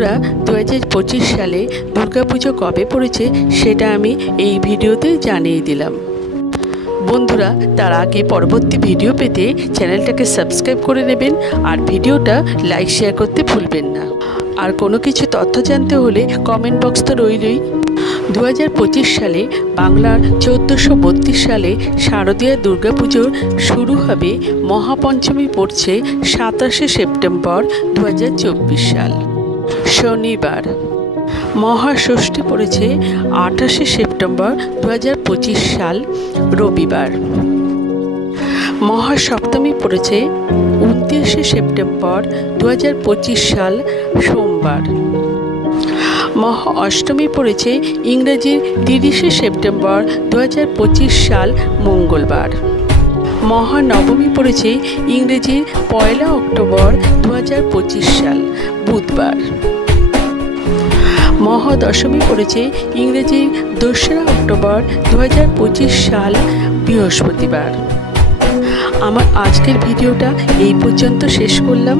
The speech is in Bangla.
বন্ধুরা 2025 সালে দুর্গাপুজো কবে পড়েছে সেটা আমি এই ভিডিওতে জানিয়ে দিলাম। বন্ধুরা তার আগে পরবর্তী ভিডিও পেতে চ্যানেলটাকে সাবস্ক্রাইব করে নেবেন আর ভিডিওটা লাইক শেয়ার করতে ভুলবেন না। আর কোনো কিছু তথ্য জানতে হলে কমেন্ট বক্স তো রইলই। 2025 সালে বাংলার 1432 সালে শারদীয় দুর্গাপুজোর শুরু হবে। মহাপঞ্চমী পড়ছে 27শে সেপ্টেম্বর 2024 সাল শনিবার। মহাষষ্ঠী পড়েছে 28শে সেপ্টেম্বর 2025 সাল রবিবার। মহাসপ্তমী পড়েছে 29শে সেপ্টেম্বর 2025 সাল সোমবার। মহা অষ্টমী পড়েছে ইংরেজির 30শে সেপ্টেম্বর 2025 সাল মঙ্গলবার। মহানবমী পড়েছে ইংরেজির 1 অক্টোবর 2025 সাল বুধবার। মহাদশমী পড়েছে ইংরেজি 2 অক্টোবর 2025 সাল বৃহস্পতিবার। আমার আজকের ভিডিওটা এই পর্যন্ত শেষ করলাম।